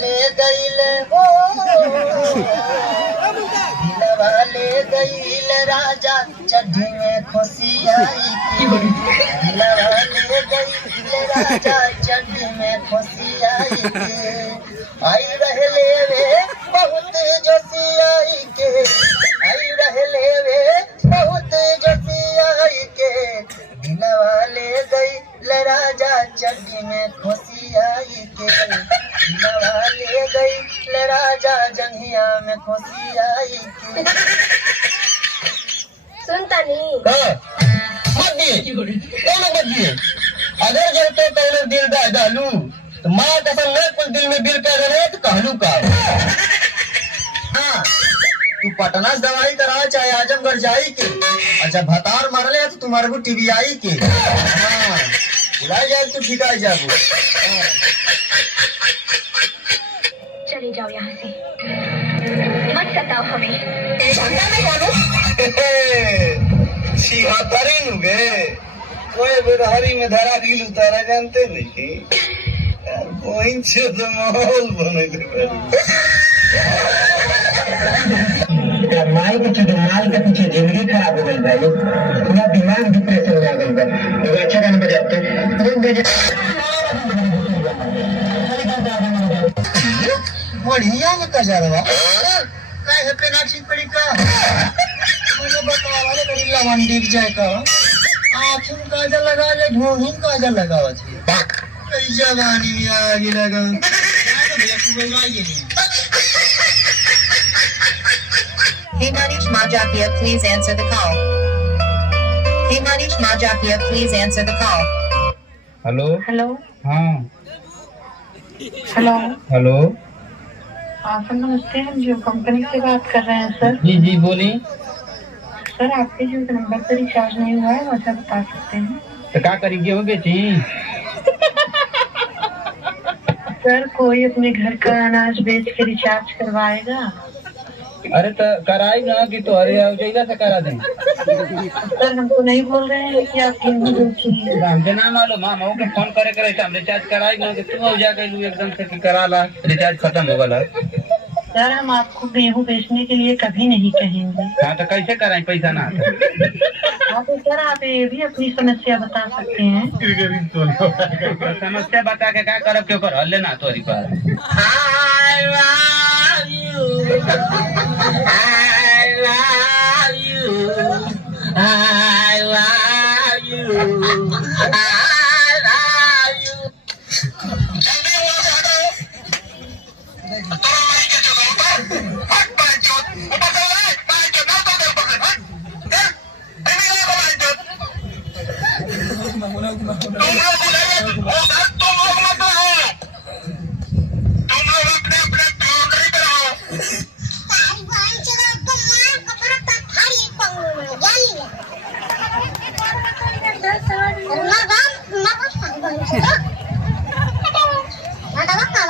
ले गईल हो दिलवा ले गईल राजा चड्ढी में खुशी आई के दिलवा ले गईल राजा चड्ढी में खुशी आई के आई रहले वे बहुत जोशी आई के आई रहले वे बहुत जोशी आई के दिलवा ले गईल राजा चड्ढी में खुशी आई के दिलवा ले गईल राजा जंघिया में खुशी आई के सुनता नहीं मत दिए अगर जो तो दिल डालू तो माँ कसम मैं कुछ दिल में बिल कर रहे तो कहलू का हाँ तू पटना से दवाई करा चाहे आजमगढ़ जाई के अच्छा भतार मरले तो तुम्हारे को टीवी आई के हाँ बुलाई जाए तो ठीक आई जाबू चले जाओ यहाँ से मत सताओ हमें धंधा में कौन छिहत्तरी नुगे कोई बेरहरी में धरा गिल उतारा जानते नहीं कोई छे तो माहौल बने माई के चीज माल के पीछे जिंदगी खराब हो गई भाई पूरा दिमाग डिप्रेशन में आ गई भाई अच्छा गाना बजाते बढ़िया में का जा रहा काय है पेनाल्टी पड़ी का मुझे बतावा वाले करी लवन डीप जाए का आँखों में काजल लगा ले ढूंढूं काजल लगावा छे कई जवानी में आगे लगा भैया तू बोलवाइए नहीं Hey Manish Majakia, please answer the call. Hey Manish Majakia, please answer the call. Hello hello हाँ हेलो हेलो सर नमस्ते, हम जियो कंपनी से बात कर रहे हैं सर। जी जी बोलिए। सर आपके जो नंबर पर रिचार्ज नहीं हुआ है वैसा बता सकते हैं? तो क्या करी गेहूँ बेची? सर कोई अपने घर का अनाज बेच के रिचार्ज करवाएगा? अरे तो कराई ना कि तो अरे जाइए से करा दें। सर हम तो नहीं बोल रहे हैं कि आप गेहूँ बेचिए। हमसे ना मालूम हम के फोन करे करे हम रिचार्ज कराई ना कि तू जा के एकदम से कि करा ला रिचार्ज खत्म हो गला। सर हम आपको गेहूँ बेचने के लिए कभी नहीं कहेंगे। हाँ तो कैसे कराएं पैसा ना हाँ तो सर आप ये भी अपनी समस्या बता सकते हैं। समस्या बता के क्या करब क्यों कर हल्ले ना तोरी पास Ada apa?